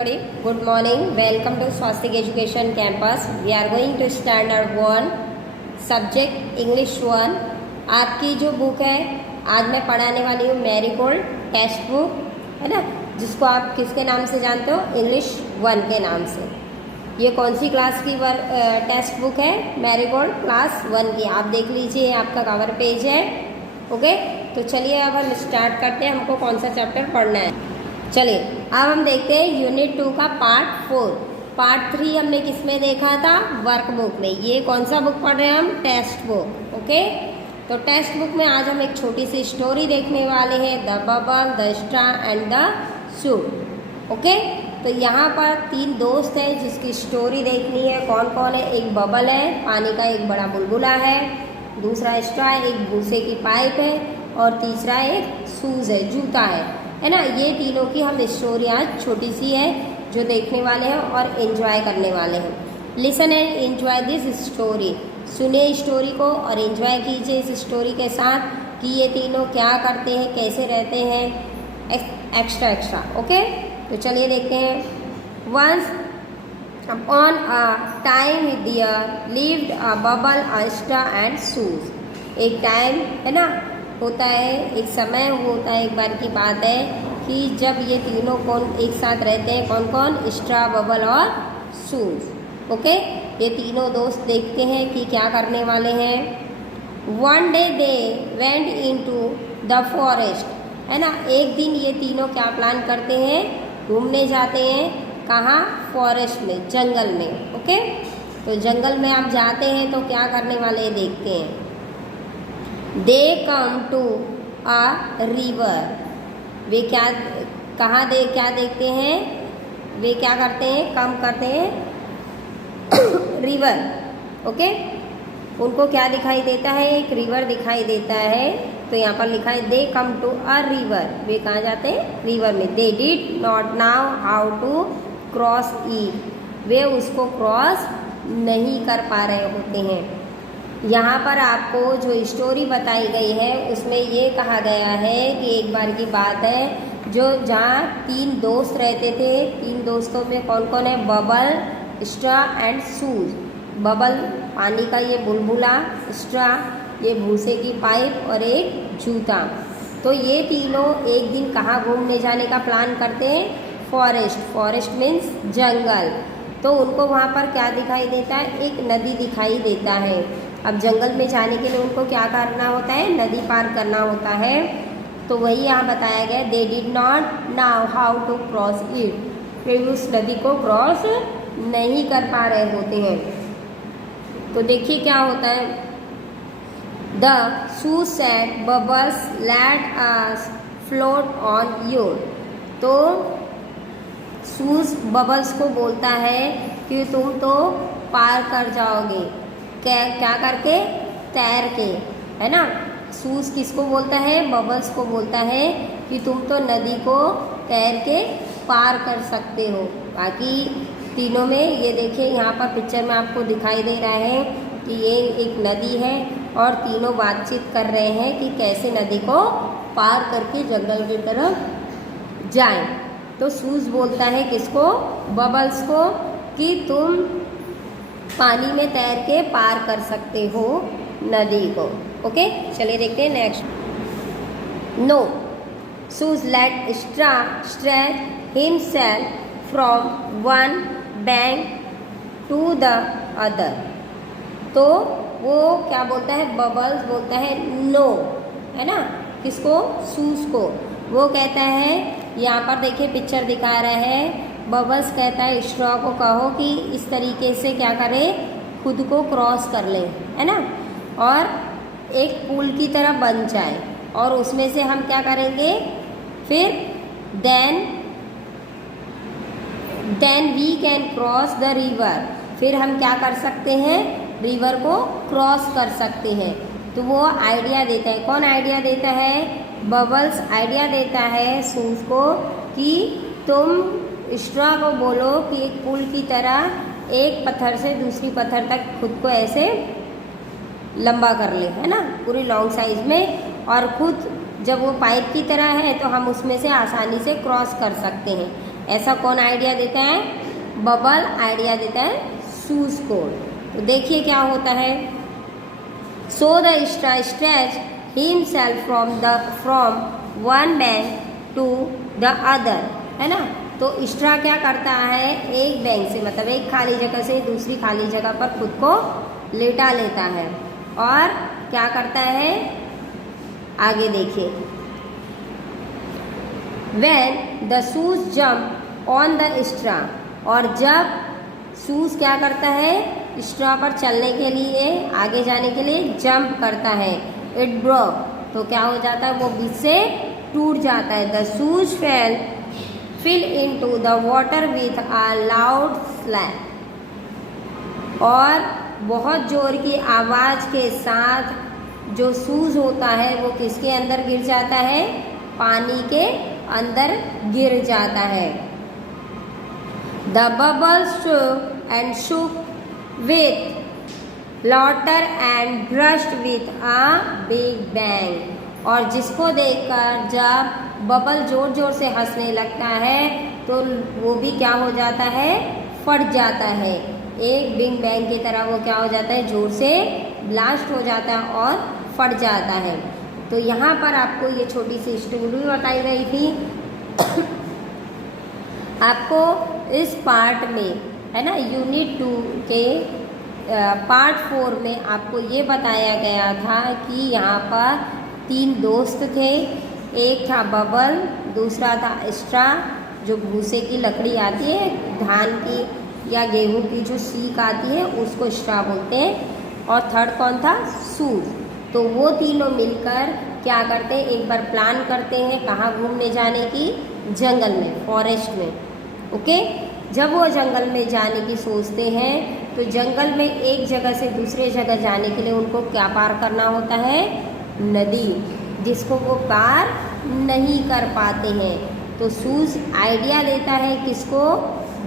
Good morning. Welcome to Swastik Education Campus. We are going to standard 1 subject English 1. आपकी जो book है आज मैं पढ़ाने वाली हूँ मैरीगोल्ड टेक्स्ट बुक है ना, जिसको आप किसके नाम से जानते हो, इंग्लिश 1 के नाम से। ये कौन सी क्लास की टेक्स्ट बुक है? मैरीगोल्ड क्लास 1 की। आप देख लीजिए, आपका कवर पेज है। ओके, तो चलिए अब हम स्टार्ट करते हैं। हमको कौन सा चैप्टर पढ़ना है? चलिए अब हम देखते हैं यूनिट 2 का पार्ट 4। पार्ट 3 हमने किस में देखा था? वर्कबुक में। ये कौन सा बुक पढ़ रहे हैं हम? Text book. ओके, तो टेक्स्ट बुक में आज हम एक छोटी सी स्टोरी देखने वाले हैं, the bubble, the star and the suit. Okay, तो यहाँ पर 3 दोस्त हैं जिसकी स्टोरी देखनी है। कौन कौन है? एक बबल है, पानी का एक बड़ा बुलबुला है, दूसरा स्टार एक भूसे की पाइप है, और तीसरा एक शूज़ है, जूता है ना। ये तीनों की हम स्टोरी आज छोटी सी है जो देखने वाले हैं और एंजॉय करने वाले हैं। Listen and enjoy this story. सुनिए स्टोरी को और एंजॉय कीजिए इस स्टोरी के साथ कि ये तीनों क्या करते हैं, कैसे रहते हैं, एक्स्ट्रा। ओके, तो चलिए देखते हैं। Once upon a time there lived a bubble, a straw and shoes. एक टाइम है ना, होता है, एक समय होता है, एक बार की बात है कि जब ये तीनों कौन एक साथ रहते हैं। कौन कौन? स्ट्रा, बबल और शूज। ओके, ये तीनों दोस्त देखते हैं कि क्या करने वाले हैं। One day they went into the forest, है ना। एक दिन ये तीनों क्या प्लान करते हैं? घूमने जाते हैं। कहाँ? फॉरेस्ट में, जंगल में। ओके, तो जंगल में आप जाते हैं तो क्या करने वाले हैं देखते हैं। दे कम टू अ रिवर। वे क्या देखते हैं? वे क्या करते हैं? कम करते हैं रिवर। ओके, उनको क्या दिखाई देता है? एक रिवर दिखाई देता है। तो यहाँ पर लिखा है दे कम टू अ रिवर। वे कहाँ जाते हैं? रिवर में। They did not know how to cross it. वे उसको क्रॉस नहीं कर पा रहे होते हैं। यहाँ पर आपको जो स्टोरी बताई गई है उसमें ये कहा गया है कि एक बार की बात है जो जहाँ 3 दोस्त रहते थे। 3 दोस्तों में कौन कौन है? Bubble, straw and shoes. Bubble पानी का ये बुलबुला, स्ट्रा ये भूसे की पाइप, और एक जूता। तो ये तीनों एक दिन कहाँ घूमने जाने का प्लान करते हैं? फॉरेस्ट। फॉरेस्ट मीन्स जंगल। तो उनको वहाँ पर क्या दिखाई देता है? एक नदी दिखाई देता है। अब जंगल में जाने के लिए उनको क्या करना होता है? नदी पार करना होता है। तो वही यहाँ बताया गया, they did not know how to cross it. वे उस नदी को क्रॉस नहीं कर पा रहे होते हैं। तो देखिए क्या होता है। The shoes said bubbles let us float on you. तो शूज बबल्स को बोलता है कि तुम तो पार कर जाओगे। क्या करके? तैर के, है ना। शूज किसको बोलता है? बबल्स को बोलता है कि तुम तो नदी को तैर के पार कर सकते हो। बाकी तीनों में ये देखिए, यहाँ पर पिक्चर में आपको दिखाई दे रहा है कि ये एक नदी है और तीनों बातचीत कर रहे हैं कि कैसे नदी को पार करके जंगल की तरफ जाएं। तो शूज बोलता है किसको? बबल्स को, कि तुम पानी में तैर के पार कर सकते हो नदी को। ओके, चलिए देखते हैं next. No shoes let stretch himself from one bank to the other. तो वो क्या बोलता है? बबल्स बोलता है नो, है ना। किसको? शूज को। वो कहता है, यहाँ पर देखिए पिक्चर दिखा रहा है, बबल्स कहता है स्ट्रॉ को कहो कि इस तरीके से क्या करे, खुद को क्रॉस कर ले, है ना, और एक पुल की तरह बन जाए, और उसमें से हम क्या करेंगे फिर? Then we can cross the river. फिर हम क्या कर सकते हैं? रिवर को क्रॉस कर सकते हैं। तो वो आइडिया देता है। कौन आइडिया देता है? बबल्स आइडिया देता है शूज को कि तुम स्ट्रॉ को बोलो कि एक पुल की तरह एक पत्थर से दूसरी पत्थर तक खुद को ऐसे लंबा कर ले, है ना, पूरी लॉन्ग साइज में। और खुद जब वो पाइप की तरह है तो हम उसमें से आसानी से क्रॉस कर सकते हैं। ऐसा कौन आइडिया देता है? बबल आइडिया देता है सूज को। तो देखिए क्या होता है। So the straw stretch himself from one bank to the other, है ना। तो स्ट्रा क्या करता है? एक बैंक से मतलब एक खाली जगह से दूसरी खाली जगह पर खुद को लेटा लेता है और क्या करता है? आगे देखिए। When the shoes jump on the straw, और जब शूज क्या करता है? स्ट्रॉ पर चलने के लिए, आगे जाने के लिए जंप करता है। इट ब्रोक, तो क्या हो जाता है? वो बीच से टूट जाता है। The shoes fell into the water with a loud slap, और बहुत जोर की आवाज के साथ जो शूज होता है वो किसके अंदर गिर जाता है? पानी के अंदर गिर जाता है। The bubbles and shook with laughter and brushed with a big bang, और जिसको देखकर जब बबल जोर जोर से हंसने लगता है तो वो भी क्या हो जाता है? फट जाता है। एक बिग बैंग की तरह वो क्या हो जाता है? जोर से ब्लास्ट हो जाता है और फट जाता है। तो यहाँ पर आपको ये छोटी सी स्टोरी बताई गई थी। आपको इस पार्ट में, है ना, यूनिट 2 के पार्ट 4 में आपको ये बताया गया था कि यहाँ पर 3 दोस्त थे। एक था बबल, दूसरा था स्ट्रा, जो भूसे की लकड़ी आती है, धान की या गेहूं की जो सीख आती है उसको स्ट्रा बोलते हैं, और थर्ड कौन था? सूज। तो वो तीनों मिलकर क्या करते हैं? एक बार प्लान करते हैं कहाँ घूमने जाने की? जंगल में, फॉरेस्ट में। ओके। जब वो जंगल में जाने की सोचते हैं तो जंगल में एक जगह से दूसरे जगह जाने के लिए उनको क्या पार करना होता है? नदी, जिसको वो पार नहीं कर पाते हैं। तो सूज आइडिया देता है किसको?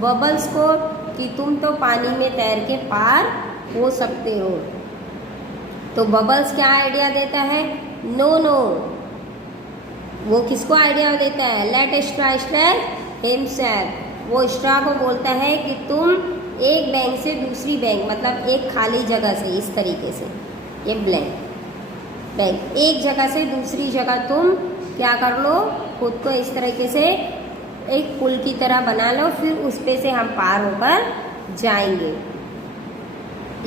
बबल्स को, कि तुम तो पानी में तैर के पार हो सकते हो। तो बबल्स क्या आइडिया देता है? No no. वो किसको आइडिया देता है? Let straw stretch himself. वो स्ट्रा को बोलता है कि तुम एक बैंक से दूसरी बैंक, मतलब एक खाली जगह से, इस तरीके से, ये बैंक, एक जगह से दूसरी जगह तुम क्या कर लो? खुद को इस तरीके से एक पुल की तरह बना लो, फिर उस पे से हम पार होकर जाएंगे।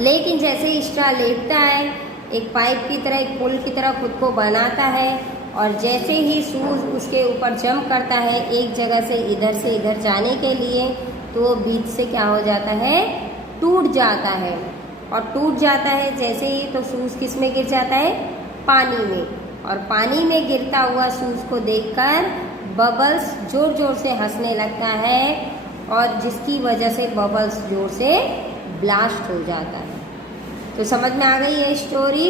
लेकिन जैसे स्ट्रा लेटता है, एक पाइप की तरह, एक पुल की तरह खुद को बनाता है, और जैसे ही सूज उसके ऊपर जंप करता है एक जगह से इधर जाने के लिए, तो वो बीच से क्या हो जाता है? टूट जाता है। और टूट जाता है जैसे ही, तो सूज किस में गिर जाता है? पानी में। और पानी में गिरता हुआ सूज को देखकर बबल्स जोर जोर से हंसने लगता है, और जिसकी वजह से बबल्स जोर से ब्लास्ट हो जाता है। तो समझ में आ गई ये स्टोरी।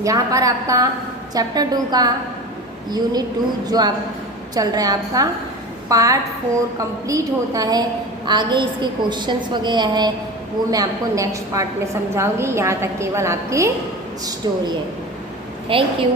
यहाँ पर आपका चैप्टर 2 का यूनिट 2 जो आप चल रहा है, आपका पार्ट 4 कंप्लीट होता है। आगे इसके क्वेश्चंस वगैरह हैं वो मैं आपको नेक्स्ट पार्ट में समझाऊंगी। यहाँ तक केवल आपकी स्टोरी है। Thank you.